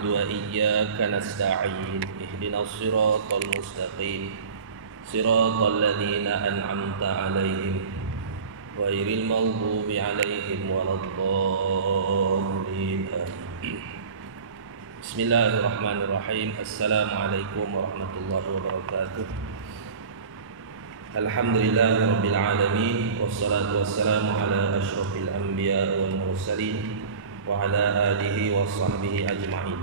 وإياك نستعين اهدنا الصراط المستقيم صراط الذين أنعمت عليهم غير المغضوب عليهم ولا الضالين. بسم الله الرحمن الرحيم. السلام عليكم ورحمة الله وبركاته. الحمد لله رب العالمين والصلاة والسلام على أشرف الأنبياء والمرسلين وعلى آله وصحبه أجمعين.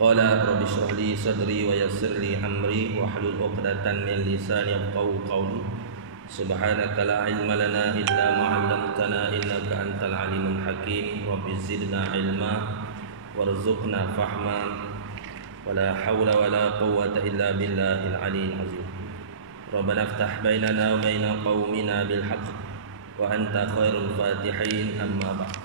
قال رب اشرح لي صدري ويسر لي أمري واحلل عقدة من لساني يفقهوا قولي. سبحانك لا علم لنا إلا ما علمتنا إنك أنت العليم الحكيم. رب زدنا علما وارزقنا فهما ولا حول ولا قوة إلا بالله العلي العظيم. ربنا افتح بيننا وبين قومنا بالحق وأنت خير الفاتحين. أما بعد.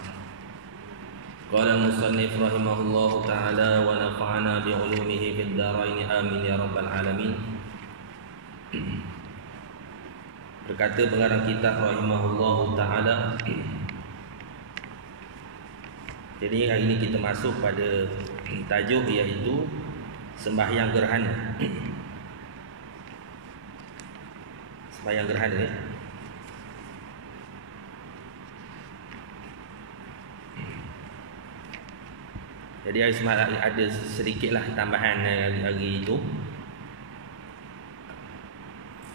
قال المصنف رحمه الله تعالى ونفعنا بعلومه في الدارين آمين يا رب العالمين. Berkata pengarang kitab rahimahullah ta'ala. Jadi hari ini kita masuk pada tajuk iaitu sembahyang gerhana. Sembahyang gerhana ya. Jadi ada sedikitlah tambahan hari itu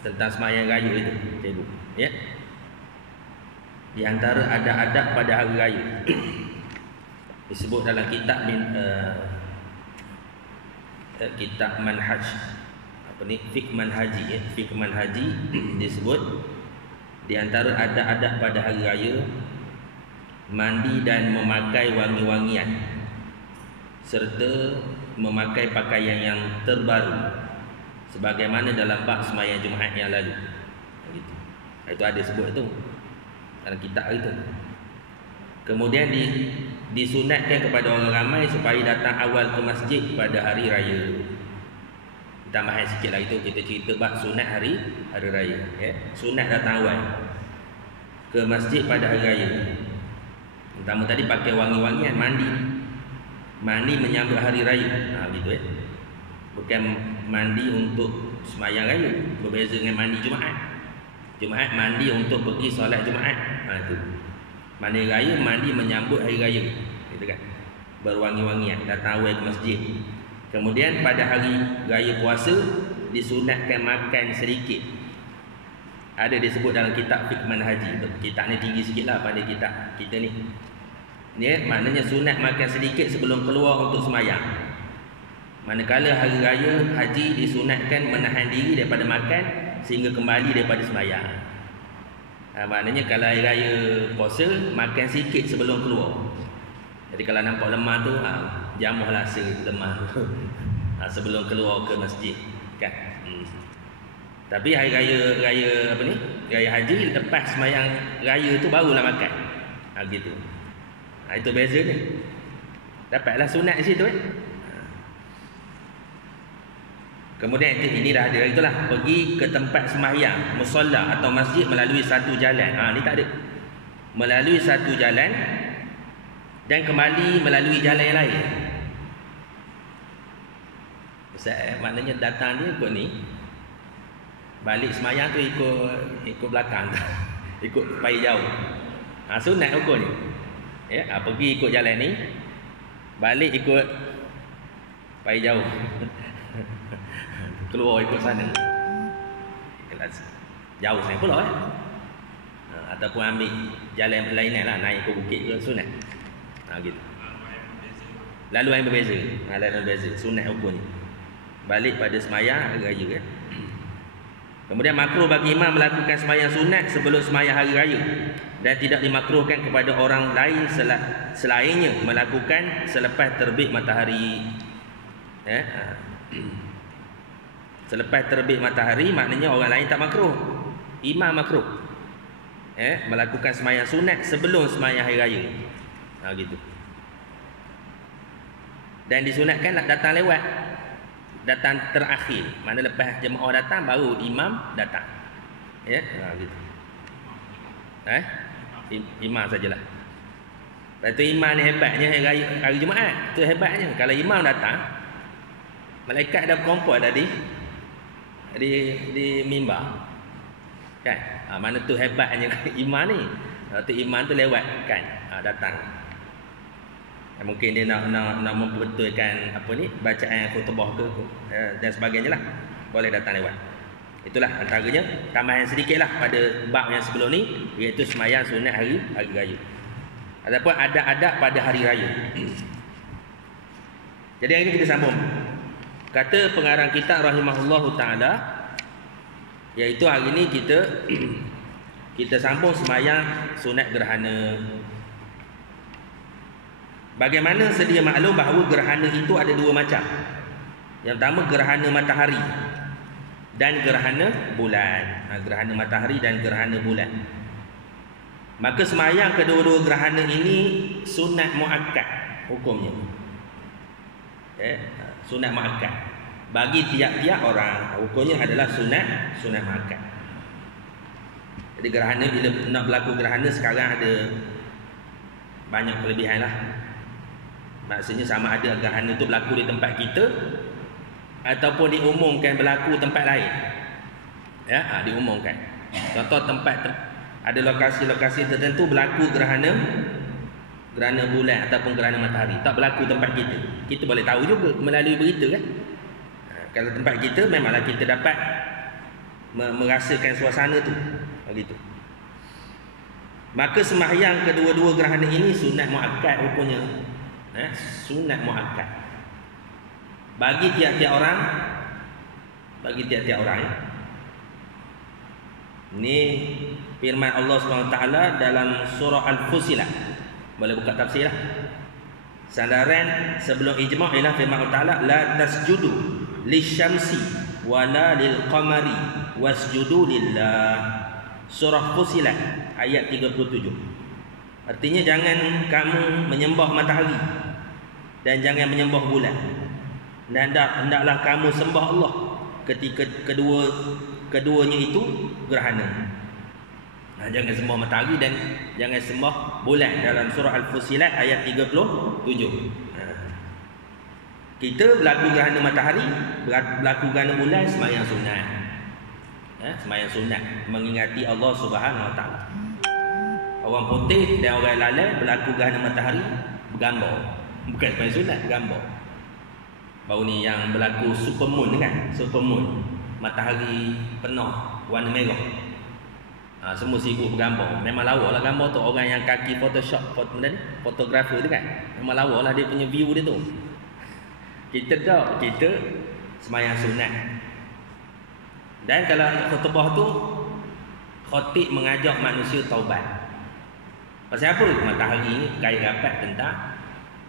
tentang sembahyang raya itu, cikgu. Ya. Di antara adab-adab pada hari raya disebut dalam kitab kitab manhaj fiqh manhaji ya, fiqh manhaji disebut di antara adab-adab pada hari raya mandi dan memakai wangi-wangian serta memakai pakaian yang terbaru sebagaimana dalam bab sembahyang Jumaat yang lalu. Begitu. Itu ada sebut itu dalam kitab itu. Kemudian disunatkan kepada orang ramai supaya datang awal ke masjid pada hari raya. Tambahan sikit lah itu, kita cerita bab sunat hari raya ya. Sunat datang awal ke masjid pada hari raya. Pertama tadi pakai wangi-wangian, mandi menyambut hari raya. Gitu ya. Bukan mandi untuk sembahyang raya, berbeza dengan mandi Jumaat. Jumaat mandi untuk pergi solat Jumaat. Itu. Mandi raya mandi menyambut hari raya. Gitu kan. Berwangi-wangian, datang awal ke masjid. Kemudian pada hari raya puasa disunatkan makan sedikit. Ada disebut dalam kitab fiqh manhaji. Kitab ni tinggi sikitlah pada kitab kita ni. Ya, maknanya sunat makan sedikit sebelum keluar untuk sembahyang. Manakala hari raya haji disunatkan menahan diri daripada makan sehingga kembali daripada sembahyang. Maknanya kalau hari raya puasa makan sikit sebelum keluar. Jadi kalau nampak lemah tu jamuhlah lemah sebelum keluar ke masjid kan. Tapi hari raya apa ni? Raya haji lepas sembahyang raya tu barulah makan. Gitu. Itu beza ni. Dapatlah sunat di situ Kemudian ini dah ada itulah, pergi ke tempat sembahyang, musalla atau masjid melalui satu jalan. Ni tak ada. Melalui satu jalan dan kembali melalui jalan yang lain. Ustaz, maknanya datang dia ikut ni. Balik sembahyang tu ikut belakang. Ikut pai jauh. Sunat hukum ni. Ya, pergi ikut jalan ni, balik ikut pai jauh. Keluar ikut sana. Jauh sangat pula ataupun ambil jalan berlainan lah, naik ke bukit ke sunat. Gitu. Lalu yang berbeza. Lalu yang berbeza. Sunat hukum ni. Balik pada sembahyang hari raya kan. Kemudian makruh bagi imam melakukan sembahyang sunat sebelum sembahyang hari raya dan tidak dimakruhkan kepada orang lain selainnya melakukan selepas terbit matahari. Selepas terbit matahari maknanya orang lain tak makruh. Imam makruh. Melakukan sembahyang sunat sebelum sembahyang hari raya. Gitu. Dan disunatkan datang lewat, datang terakhir. Mana lepas jemaah datang baru imam datang. Gitu. Imam sajalah. Lepas tu imam ni hebatnya hari Jumaat. Tu hebatnya. Kalau imam datang, malaikat dah berkumpul dah di mimbar. Kan? Mana tu hebatnya imam ni. Lepas tu imam tu lewat kan. Datang. Mungkin dia nak memperbetulkan apa ni, bacaan khutbah ke dan sebagainya lah. Boleh datang lewat. Itulah antaranya tambahan sedikitlah pada bab yang sebelum ni, iaitu sembahyang sunat hari raya. Ataupun adab-adab pada hari raya. Jadi hari ini kita sambung. Kata pengarang kitab rahimahullahu taala, iaitu hari ini kita sambung sembahyang sunat gerhana. Bagaimana sedia maklum bahawa gerhana itu ada dua macam. Yang pertama gerhana matahari dan gerhana bulan. Gerhana matahari dan gerhana bulan. Maka sembahyang kedua-dua gerhana ini sunat muakkad hukumnya. Sunat muakkad. Bagi tiap-tiap orang hukumnya adalah sunat muakkad. Jadi gerhana, bila nak berlaku gerhana sekarang ada banyak kelebihan lah. Maksudnya sama ada gerhana itu berlaku di tempat kita ataupun diumumkan berlaku tempat lain. Diumumkan. Contoh ada lokasi-lokasi tertentu berlaku gerhana bulan ataupun gerhana matahari. Tak berlaku tempat kita. Kita boleh tahu juga melalui berita kan. Kalau tempat kita memanglah kita dapat merasakan suasana tu. Begitu. Maka sembahyang kedua-dua gerhana ini sunat muakkad hukumnya. Sunat muakkad. Bagi tiap-tiap orang. Ini firman Allah SWT dalam surah Al-Fusilat. Boleh buka tafsir lah. Sandaran sebelum ijma' ialah firman Allah Ta'ala, la tasjudu lisyamsi wala lilqamari wasjudu lillah. Surah Fusilat ayat 37. Artinya jangan kamu menyembah matahari dan jangan menyembah bulan. Dan hendaklah kamu sembah Allah ketika keduanya itu gerhana. Jangan sembah matahari dan jangan sembah bulan dalam surah Al-Fusilat ayat 37. Kita berlaku gerhana matahari, berlaku gerhana bulan, sembahyang sunat. Sembahyang sunat mengingati Allah Subhanahu Wa Taala. Orang putih dan orang lalai berlaku gerhana matahari bergambar. Bukan sembahyang sunat, bergambar. Baru ni yang berlaku supermoon kan? Supermoon. Matahari penuh warna merah. Semua sibuk bergambar. Memang lawa lah gambar tu. Orang yang kaki Photoshop, fotografer tu kan, memang lawa lah dia punya view dia tu. Kita tak, kita sembahyang sunat. Dan kalau khutbah tu, khatib mengajak manusia taubat. Pasal apa? Matahari ni kait rapat tentang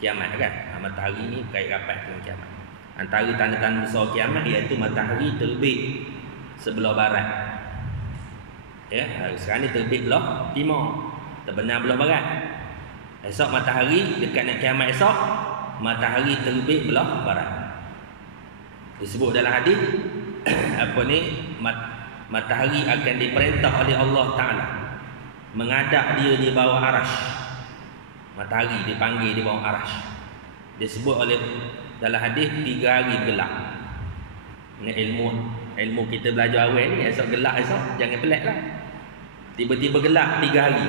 kiamat kan. Matahari ni kait rapat tentang kiamat. Antara tanda-tanda besar kiamat iaitu matahari terbit sebelah barat. Sekarang ni terbit belah timur, terbenam belah barat. Esok matahari dekat nak kiamat esok, matahari terbit belah barat. Disebut dalam hadis matahari akan diperintah oleh Allah Ta'ala menghadap dia di bawah arasy. Matahari dipanggil di bawah arasy. Disebut oleh dalam hadis 3 hari gelap. Ini ilmu kita belajar awal ni, esok gelap esok, jangan pelik lah. Tiba-tiba gelap 3 hari.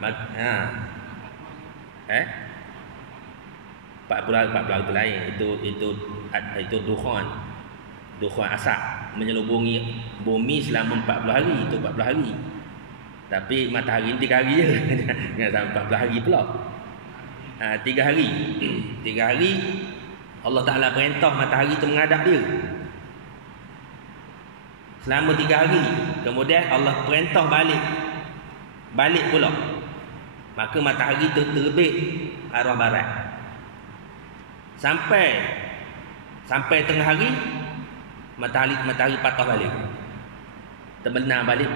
40 tu lain. Itu dukhan asap menyelubungi bumi selama 40 hari. Itu 40 hari. Tapi matahari 3 hari je. Jangan sampai 40 hari pula. 3 hari. 3 hari Allah Ta'ala perintah matahari itu menghadap dia selama 3 hari. Kemudian Allah perintah balik pula. Maka matahari itu terbit arah barat. Sampai tengah hari matahari patah balik, terbenam balik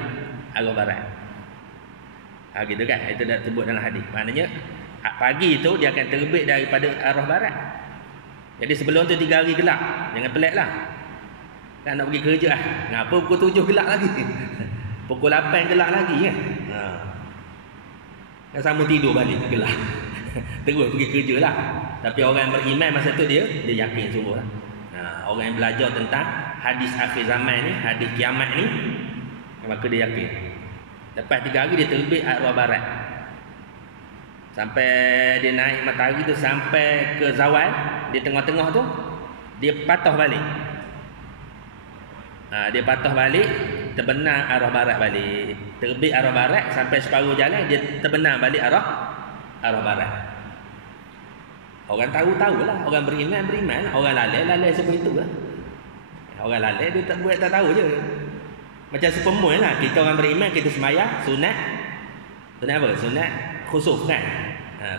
arah barat. Gitu kan. Itu dah sebut dalam hadis. Maknanya pagi itu dia akan terbit daripada arah barat. Jadi sebelum tu 3 hari gelap. Jangan pelik lah. Kan nak pergi kerja lah. Ngapa pukul 7 gelap lagi? Pukul 8 gelap lagi kan? Kan sama tidur balik gelap. Terus pergi kerja lah. Tapi orang yang beriman masa tu dia yakin sungguh lah. Orang yang belajar tentang hadis akhir zaman ni, hadis kiamat ni, maka dia yakin. Lepas 3 hari dia terbit arah barat. Sampai dia naik matahari tu sampai ke zawal, di tengah-tengah tu dia patah balik. Dia patah balik, terbenam arah barat balik. Terbit arah barat sampai separuh jalan dia terbenam balik arah barat. Orang tahu-tahulah, orang beriman lah. Orang lalai seperti itulah. Orang lalai dia tak tahu je. Macam sepemui lah. Kita orang beriman, kita sembahyang sunat apa? Sunat khusuf kan?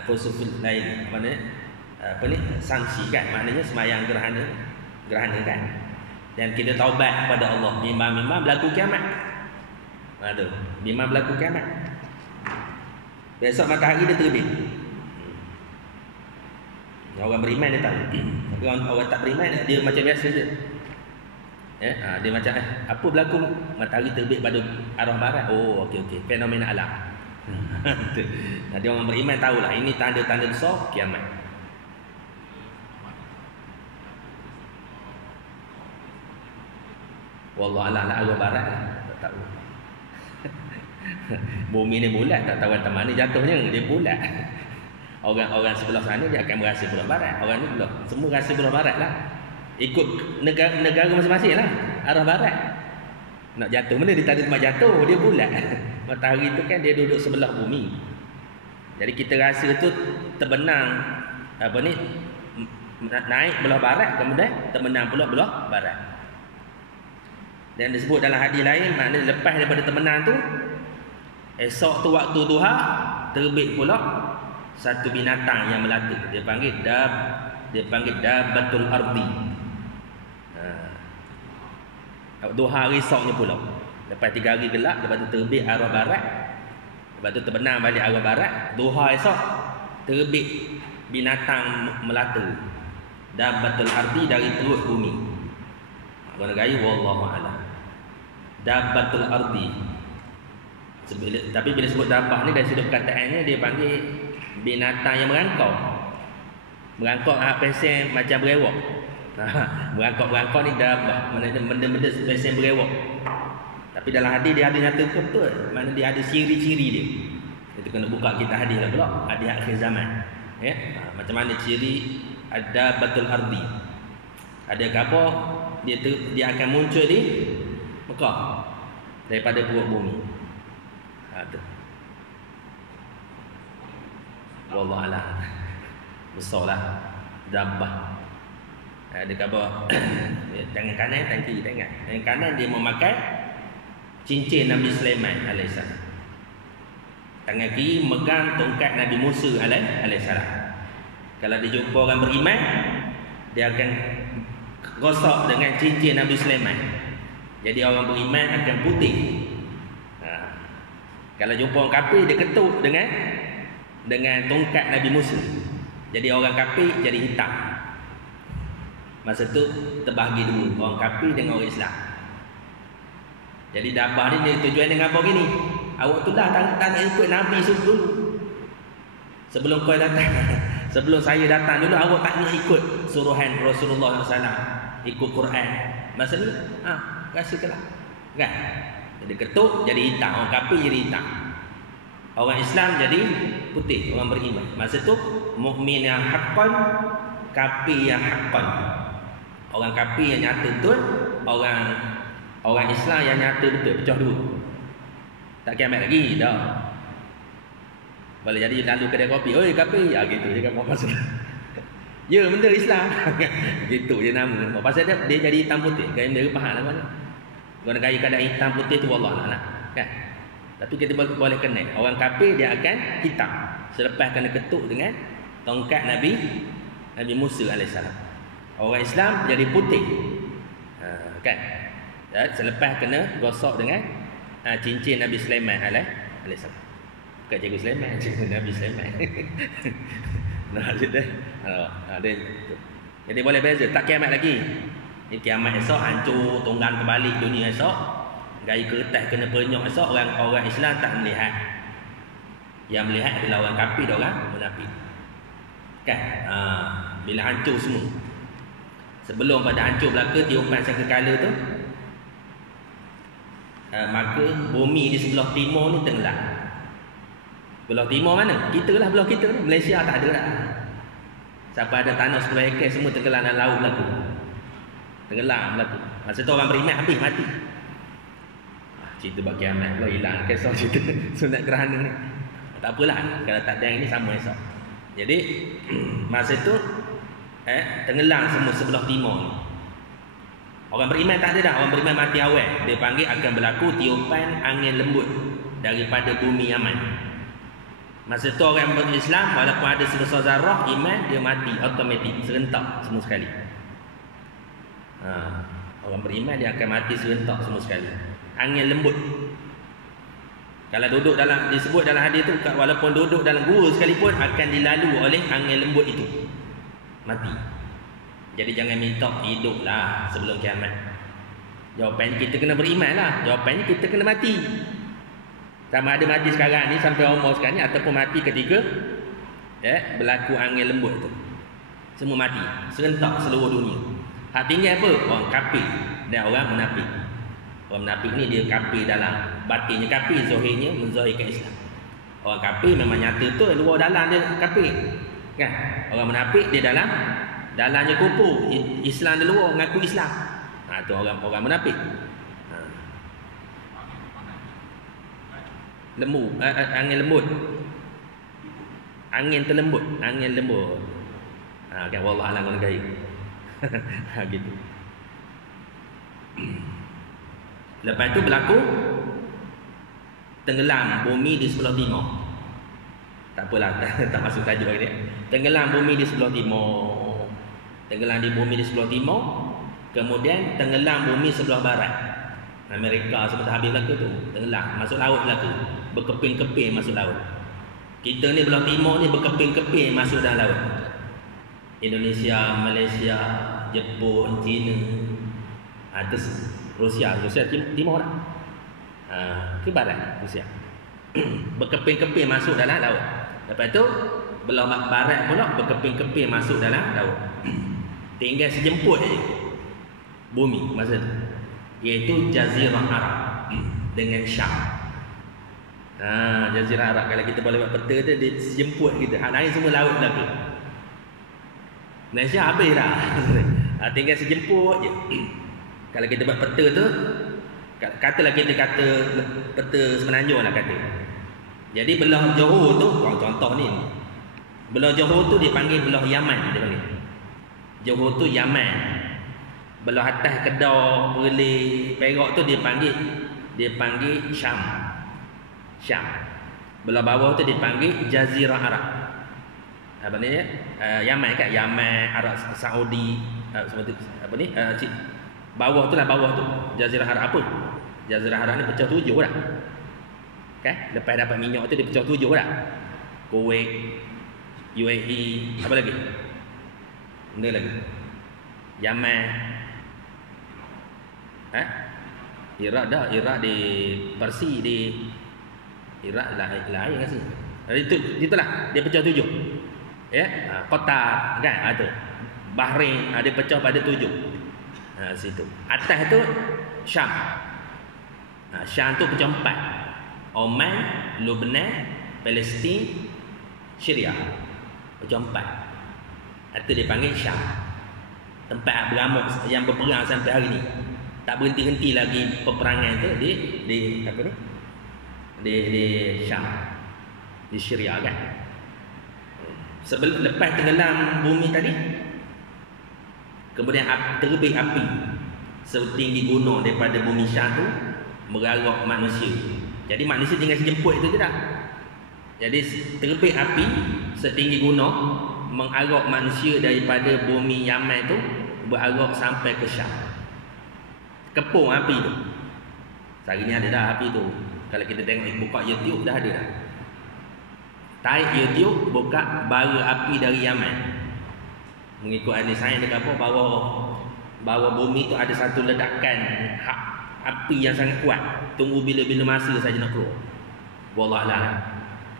Khusuf lain. Maknanya apa ni? Sanksi kan? Maknanya sembahyang gerhana kan? Dan kita taubat kepada Allah. Bimbang-bimbang berlaku kiamat. Bimbang berlaku kiamat. Besok matahari dia terbit. Orang beriman dia tahu. Tapi orang tak beriman dia macam biasa je. Dia macam apa berlaku matahari terbit pada arah barat. Oh okey fenomena alam. Jadi orang beriman tahulah ini tanda-tanda besar kiamat. Wallah alam lah arah barat lah. Tak tahu. Bumi ni bulat, tak tahu tempat mana jatuhnya, dia bulat. Orang sebelah sana dia akan merasa belah barat. Orang ni pula semua rasa belah barat lah. Ikut negara masing-masing lah. Arah barat. Nak jatuh mana dia tak ada tempat jatuh, dia bulat. Matahari tu kan dia duduk sebelah bumi. Jadi kita rasa tu terbenang naik belah barat, kemudian terbenang pula belah barat. Dan disebut dalam hadis lain, maknanya lepas daripada terbenang tu, esok tu waktu duha terbit pula satu binatang yang melata. Dia panggil dabbatul ardi. Duha hari esoknya pula. Lepas 3 hari gelap, lepas tu terbit arah barat. Lepas tu terbenam balik arah barat. Duha esok terbit binatang melata. Dabbatul ardi dari perut bumi. Orang gaya wallahu a'lam. Dabbatul ardi. Tapi bila sebut dabbah ni dari sudut perkataannya dia panggil binatang yang merangkau. Merangkau pesen macam berewok. Merangkau ni dabbah, maknanya benda-benda pesen berewok. Tapi dalam hadis dia ada nyatakan betul. Maknanya dia ada ciri-ciri dia. Itu kena buka kita hadis lah pula, hadis akhir zaman. Ya. Macam mana ciri ada batul ardi. Ada khabar dia akan muncul di Mekah daripada perut bumi. Wallah alam. Besarlah dabbah. Ada khabar tangan kanan, tangan kiri, tangan kanan dia memakai cincin Nabi Sulaiman alaihissalam. Tangan kiri megang tongkat Nabi Musa alaihissalam. Kalau dia jumpa orang beriman, dia akan gosok dengan cincin Nabi Sulaiman. Jadi orang beriman akan putih. Kalau jumpa orang kafir, dia ketuk dengan tongkat Nabi Musa. Jadi orang kafir jadi hitam. Masa tu terbahagi dua, orang kafir dengan orang Islam. Jadi dabbah ni dia tujuan dengan apa gini? Awak tu dah tak nak ikut Nabi dulu. Sebelum kau datang, sebelum saya datang dulu, awak tak nak ikut suruhan Rasulullah SAW, ikut Quran. Masa ni, rasakanlah. Kan? Jadi ketuk jadi hitam, orang kafir jadi hitam. Orang Islam jadi putih, orang beriman. Masa tu mukmin yang haqqan, kafir yang haqqan. Orang kafir yang nyata betul, orang Islam yang nyata betul, pecah dua. Tak kiamat lagi dah. Boleh jadi lalu kedai kopi, oi kafir, gitu je kan maksud. Ya benda Islam. Gitu je nama. Pasal dia jadi hitam putih, gaya dia faham lah mana. Guna gaya kadang hitam putih tu wallah nak kan. Tapi kita boleh kenal orang kafir dia akan hitam selepas kena ketuk dengan tongkat Nabi Musa alaihissalam. Orang Islam jadi putih. Kan? Selepas kena gosok dengan cincin Nabi Sulaiman alaihissalam. Bukan cikgu Sulaiman, cikgu Nabi Sulaiman. Jadi boleh beza, tak kiamat lagi. Ini kiamat esok hancur, tunggang terbalik dunia esok. Gaya kertas kena penyok esok, orang Islam tak melihat. Yang melihat adalah orang kafir dan orang munafik. Kan? Bila hancur semua. Sebelum pada hancur belaka tiupan sangkakala tu, maka bumi di sebelah timur ni tenggelam. Belah timur mana? Kita lah belah kita ni. Malaysia tak ada dah. Sampai ada tanah 10 hektar semua tenggelam dalam laut berlaku. Tenggelam berlaku. Masa tu orang beriman habis mati. Cerita bab kiamat pula hilang kisah cerita sunat gerhana ni. Tak apalah, kalau tak ada yang ni sama esok. Jadi masa tu tenggelam semua sebelah timur ni. Orang beriman tak ada dah, orang beriman mati awal. Dia panggil akan berlaku tiupan angin lembut daripada bumi Yaman. Masa tu orang berislam walaupun ada sebesar zarah iman, dia mati automatik serentak semua sekali. Orang beriman dia akan mati serentak semua sekali. Angin lembut. Kalau duduk dalam, disebut dalam hadis tu, walaupun duduk dalam gua sekalipun akan dilalui oleh angin lembut itu. Mati. Jadi jangan minta hiduplah sebelum kiamat. Jawapan kita kena beriman lah. Jawapannya kita kena mati. Sama ada mati sekarang ni sampai umur sekarang ni ataupun mati ketika berlaku angin lembut tu. Semua mati serentak seluruh dunia. Hak tinggal apa? Orang kafir dan orang munafik. Orang munafik ni dia kafir dalam batinnya kafir, zahirnya menzahirkan Islam. Orang kafir memang nyata tu, luar dalam dia kafir. Kan? Orang munafik dia dalamnya kufur, Islam dia luar ngaku Islam. Tu orang munafik. Angin lembut. Angin terlembut, angin lembut. Kan wallah alam guna gaib. Gitu. Lepas tu berlaku tenggelam bumi di sebelah timur. Tak apalah, tak masuk tajuk lagi dia. Tenggelam bumi di sebelah timur. Tenggelam di bumi di sebelah timur. Kemudian tenggelam bumi sebelah barat. Amerika semua dah habis berlaku tu. Tenggelam, masuk laut berlaku. Berkeping-keping masuk laut. Kita ni belah timur ni berkeping-keping masuk dalam laut. Indonesia, Malaysia, Jepun, China, terus Rusia timur lah. Ke barat Rusia. Berkeping-keping masuk dalam laut. Lepas tu belah barat pula berkeping-keping masuk dalam laut. Tinggal sejemput je bumi masa tu, iaitu Jazirah Arab dengan Syam. Jazirah Arab kalau kita boleh buat peta tu dia sejemput kita. Hak lain semua laut belaka. Malaysia habis dah. Tinggal sejemput je. Kalau kita buat peta tu, katalah kita kata peta Semenanjung lah kata. Jadi belah Johor tu, contoh ni. Belah Johor tu dipanggil belah Yaman dia panggil. Johor tu Yaman. Belah atas Kedah, Perlis, Perak tu dipanggil Syam. Syam. Belah bawah tu dipanggil Jazirah Arab. Apa ni? Yaman kan? Yaman, Arab Saudi, apa ni? Bawah tu lah bawah tu. Jazirah Arab apa? Jazirah Arab ni pecah 7 dah. Kan? Lepas dapat minyak tu dia pecah 7 dah. Kuwait, UAE, apa lagi? Benda lagi. Yaman. Iraq dah, Iraq di Persi di Iraq lain kan sini. Itulah dia pecah 7. Ya, Qatar kan ada. Bahrain ada pecah pada 7. Situ. Atas tu Syam. Syam tu pecah 4. Oman, Lebanon, Palestin, Syria. Pecah 4. Itu dia panggil Syam. Tempat beramuk yang berperang sampai hari ni. Tak berhenti-henti lagi peperangan tu di apa ni? Di Syam. Di Syria kan. Lepas tenggelam bumi tadi, kemudian terbit api setinggi gunung daripada bumi Syam tu merarak manusia. Jadi manusia tinggal sejemput itu je dah. Jadi terbit api setinggi gunung mengarak manusia daripada bumi Yaman tu berarak sampai ke Syam. Kepung api tu. Hari ni ada dah api tu. Kalau kita tengok buka YouTube dah ada dah. Tarik YouTube buka bara api dari Yaman. Mengikut ahli sains dekat apa bawah bumi tu ada satu ledakan api yang sangat kuat. Tunggu bila-bila masa saja nak keluar. Wallahualam.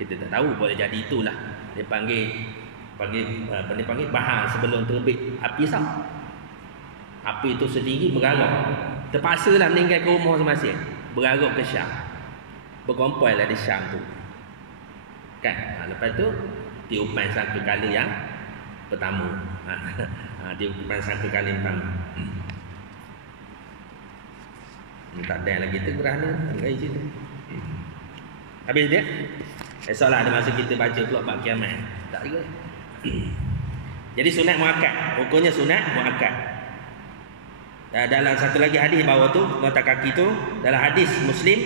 Kita tak tahu, boleh jadi itulah. Dia panggil bahan sebelum terbit api sah. Api itu sendiri bergaruk. Terpaksalah meninggal ke rumah masing-masing. Bergaruk ke Syam. Berkumpul lah di Syam tu. Kan? Lepas tu tiupan sangka kala yang pertama. Tiupan sangka kala yang pertama. Tak ada lagi tu gerhana kat situ. Habis dia. Esoklah ada masa kita baca pula bab kiamat. Tak juga. Jadi sunat muakkad. Hukumnya sunat muakkad. Dalam satu lagi hadis bawah tu, nota kaki tu, dalam hadis Muslim,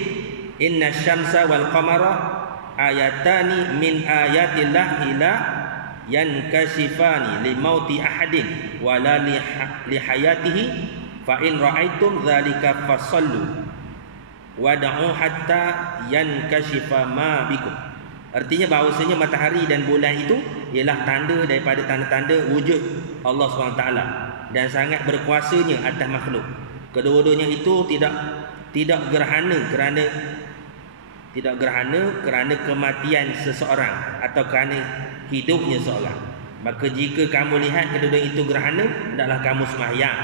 inna syamsa wal qamara ayatani min ayatillah ila yankashifani li mauti ahadin wala li hayatihi fa in ra'aitum dzalika fasallu wad'u hatta yankashifa ma bikum. Artinya bahawasanya matahari dan bulan itu ialah tanda daripada tanda-tanda wujud Allah SWT dan sangat berkuasanya atas makhluk. Kedua-duanya itu tidak gerhana kerana kematian seseorang atau kerana hidupnya seorang. Maka jika kamu lihat kedua-duanya itu gerhana, hendaklah kamu sembahyang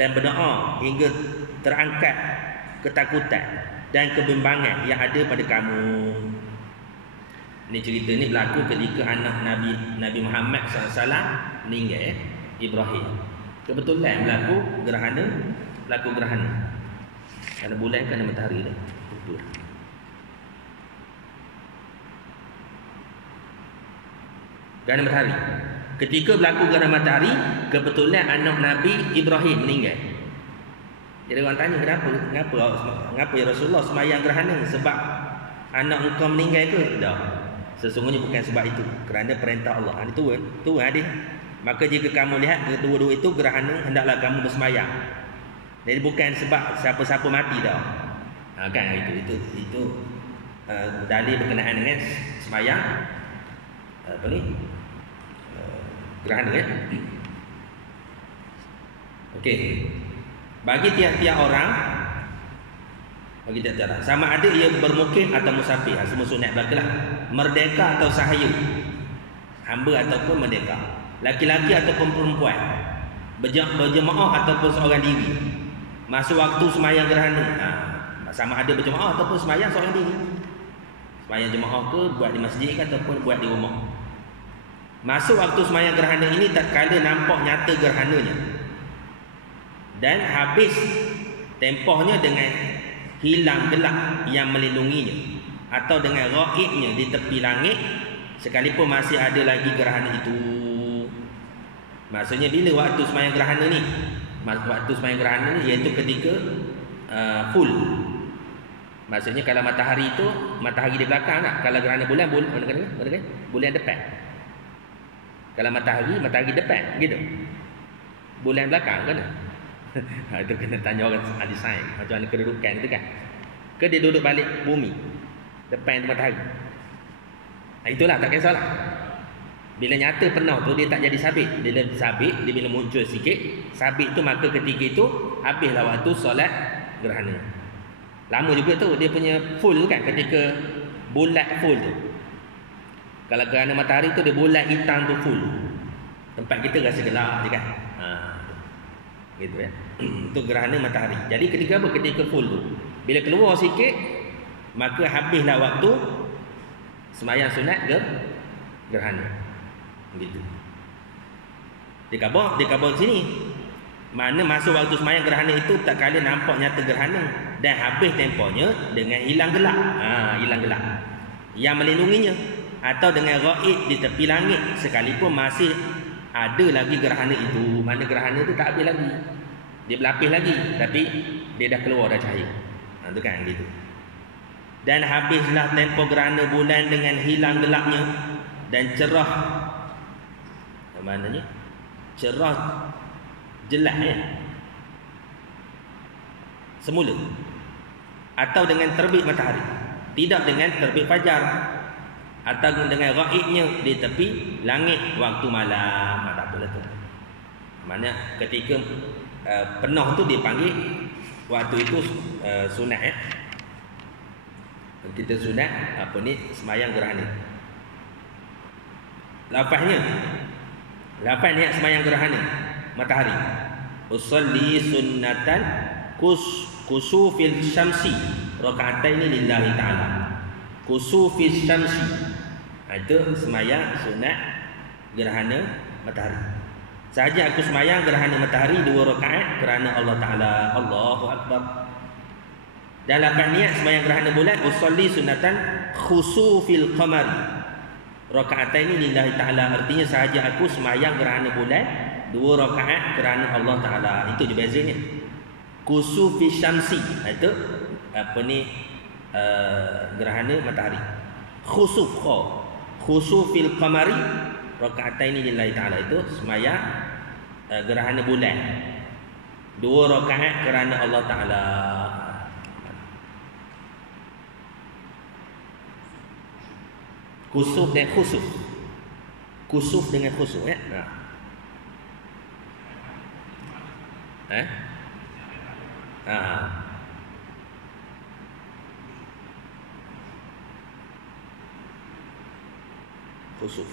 dan berdoa hingga terangkat ketakutan dan kebimbangan yang ada pada kamu. Ini cerita ni berlaku ketika anak Nabi Muhammad SAW meninggal, Ibrahim. Kebetulan berlaku gerhana. Kerana bulan kan ada matahari dah. Betul. Gerhana matahari. Ketika berlaku gerhana matahari, kebetulan anak Nabi Ibrahim meninggal. Jadi orang tanya kenapa ya Rasulullah sembahyang gerhana? Sebab anak engkau meninggal ke? Tak. Sesungguhnya bukan sebab itu, kerana perintah Allah. Itu hadis. Maka jika kamu lihat kedua-dua itu gerhana, hendaklah kamu bersembahyang. Jadi bukan sebab siapa-siapa mati dah. Kan itu dalil berkenaan dengan sembahyang gerhana kan. Okey. Bagi tiap-tiap orang, sama ada ia bermukim atau musafir, semua sunat berlakulah. Merdeka atau sahaya, hamba ataupun merdeka, laki-laki ataupun perempuan, berjemaah ataupun seorang diri. Masa waktu sembahyang gerhana, sama ada berjemaah ataupun sembahyang seorang diri. Sembahyang jemaah ke buat di masjid ke ataupun buat di rumah. Masa waktu sembahyang gerhana ini tatkala nampak nyata gerhananya dan habis tempohnya dengan hilang gelap yang melindunginya atau dengan ghaibnya di tepi langit sekalipun masih ada lagi gerhana itu. Maksudnya bila waktu sembahyang gerhana ni? Waktu sembahyang gerhana ni iaitu ketika full. Maksudnya kalau matahari itu matahari di belakang tak? Kalau gerhana bulan bulan depan. Kalau matahari depan gitu. Bulan belakang kan? Itu kena tanya orang ahli sains macam mana kedudukan itu kan. Ke dia duduk balik bumi depan matahari. Itulah tak kisahlah. Bila nyata penuh tu dia tak jadi sabit. Bila sabit, dia bila muncul sikit sabit tu, maka ketika itu habislah waktu solat gerhana. Lama juga tu dia punya full tu kan, ketika bulat full tu. Kalau gerhana matahari tu dia bulat hitam tu full. Tempat kita rasa gelap je kan. Gitu ya. Itu gerhana matahari. Jadi ketika apa? Ketika full tu. Bila keluar sikit, maka habislah waktu sembahyang sunat gerhana. Gitu. Dia khabar sini. Mana masa waktu sembahyang gerhana itu tak kala nampak nyata gerhana dan habis tempohnya dengan hilang gelap. Hilang gelap yang melindunginya atau dengan ghaib di tepi langit sekalipun masih ada lagi gerhana itu. Mana gerhana itu tak habis lagi, dia berlapis lagi, tapi dia dah keluar dah cahaya. Itu kan gitu. Dan habislah tempoh gerhana bulan dengan hilang gelapnya dan cerah. Maknanya cerah jelas ya, semula. Atau dengan terbit matahari, tidak dengan terbit fajar, atau dengan ghaibnya di tepi langit waktu malam. Tak apalah tu. Maknanya ketika penuh tu dipanggil waktu itu sunat ya. Kita sunat sembahyang gerhana. Lafaz niat sembahyang gerhana matahari. Usolli sunnatan kusufil syamsi raka'ataini lillahi ta'ala. Kusufil syamsi, itu sembahyang sunat gerhana matahari. Sahaja aku sembahyang gerhana matahari 2 rakaat kerana Allah Ta'ala. Allahu Akbar. Dan lafaz niat sembahyang gerhana bulan, usolli sunatan khusufil qamari raka'ataini lillahi ta'ala. Artinya sahaja aku sembahyang gerhana bulan 2 rakaat kerana Allah Ta'ala. Itu je bezanya. Kusufi syamsi, itu gerhana matahari. Khusufil qamari raka'ataini lillahi ta'ala, itu sembahyang gerhana bulan 2 rakaat kerana Allah Ta'ala. Kusuf dengan khusuf. Kusuf dengan khusuf, ya. Khusuf.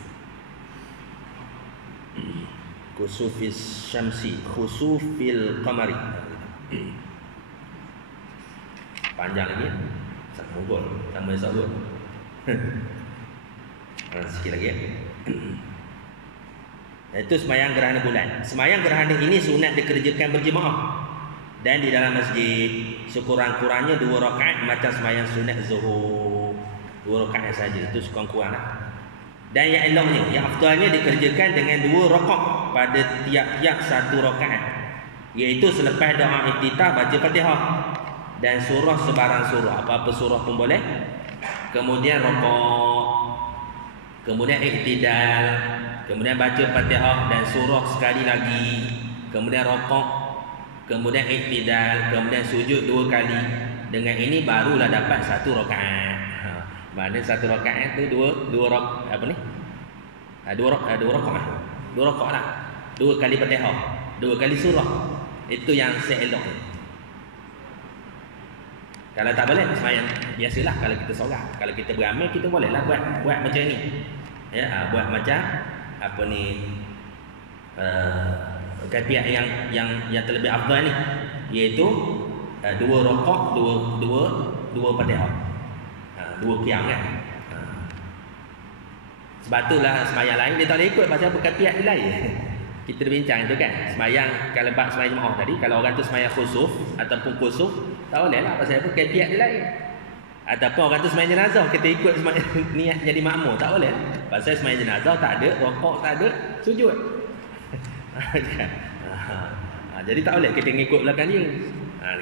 Khusufis syamsi, khusufil qamari. Panjang lagi. Sama sabut. Sikit lagi, ya. Itu sembahyang gerhana bulan. Sembahyang gerhana ini sunat dikerjakan berjemaah dan di dalam masjid. Sekurang-kurangnya 2 rakaat macam sembahyang sunat zuhur. 2 rakaat saja, itu sekurang-kurangnya. Dan yang eloknya, yang afdalnya dikerjakan dengan 2 rakaat pada tiap-tiap 1 rakaat, iaitu selepas doa iftitah baca Fatihah dan surah sebarang surah, apa-apa surah pun boleh. Kemudian rakaat, kemudian iktidal, kemudian baca Fatihah dan surah sekali lagi, kemudian rakaat, kemudian iktidal, kemudian sujud 2 kali. Dengan ini barulah dapat 1 rakaat. Maknanya 1 rakaat tu 2 rakaat apa ni? 2 rakaat lah. 2 kali Fatihah, 2 kali surah. Itu yang seelok. Kalau tak boleh sembahyang biasalah. Kalau kita solat, kalau kita beramai, kita bolehlah buat macam ni. Ya, buat macam apa ni, kaifiat yang terlebih afdal ni, iaitu 2 rakaat, 2 Fatihah, 2 qiyam kan. Sebab itulah sembahyang lain dia tak boleh ikut pasal kaifiat dia lain. Kita bincang tu kan, sembahyang kalau bab sembahyang jemaah tadi, kalau orang tu sembahyang khusuf ataupun kusuf, tak boleh lah pasal apa, kaifiat dia lain. Ataupun orang tu sembahyang jenazah, kita ikut sembahyang niat jadi makmum, tak boleh. Pasal sembahyang jenazah tak ada rakaat, tak ada sujud. Jadi tak boleh kita ngikut belakang dia.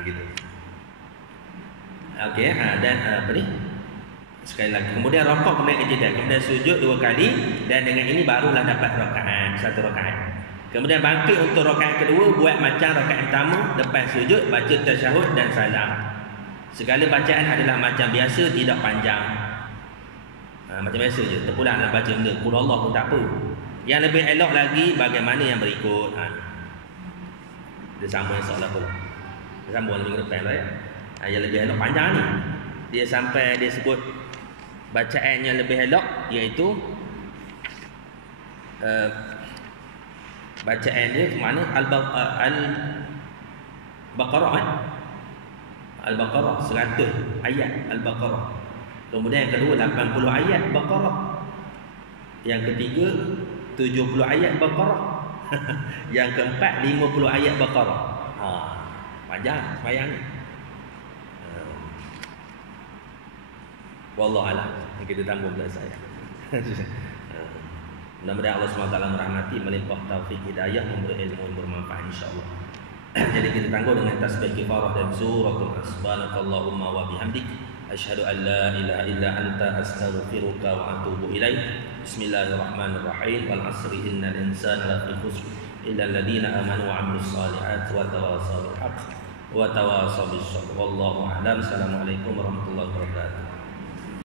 Begitu. Okey, dan apa ni? Sekali lagi, kemudian rakaat, kemudian iktidal, kemudian sujud 2 kali, dan dengan ini barulah dapat rakaat, 1 rakaat. Kemudian bangkit untuk rakaat kedua, buat macam rakaat pertama, lepas sujud baca tasyahud dan salam. Segala bacaan adalah macam biasa, tidak panjang. Macam biasa je, terpulang nak baca benda qul Allah pun tak apa. Yang lebih elok lagi bagaimana yang berikut. Dia sambung insya-Allah pula. Dia sambung minggu depan lah, ya. Yang lebih elok panjang ni. Dia sampai dia sebut bacaan yang lebih elok, iaitu bacaan dia ke mana? Al-Baqarah, Al-Baqarah 100 ayat Al-Baqarah. Kemudian yang kedua 80 ayat Baqarah. Yang ketiga 70 ayat Baqarah. Yang keempat 50 ayat Baqarah. Panjang sembahyang ni. Wallahu a'lam. Kita tanggung belah saya. Mudah-mudahan Allah SWT merahmati, melimpah taufik hidayah, memberi ilmu yang bermanfaat insya-Allah. Jadi kita tangguh dengan tasbih kifarah dan suratul Subhanakallahumma wa bihamdik, asyhadu an la ilaha illa anta, astaghfiruka wa atubu ilaik. Bismillahirrahmanirrahim. Wal 'asri innal insana lafi khusr illa alladziina amanu wa 'amilus shalihaati wa tawassaw bil haqq wa tawassaw bis sabr. Wallahu a'lam. Assalamualaikum warahmatullahi wabarakatuh.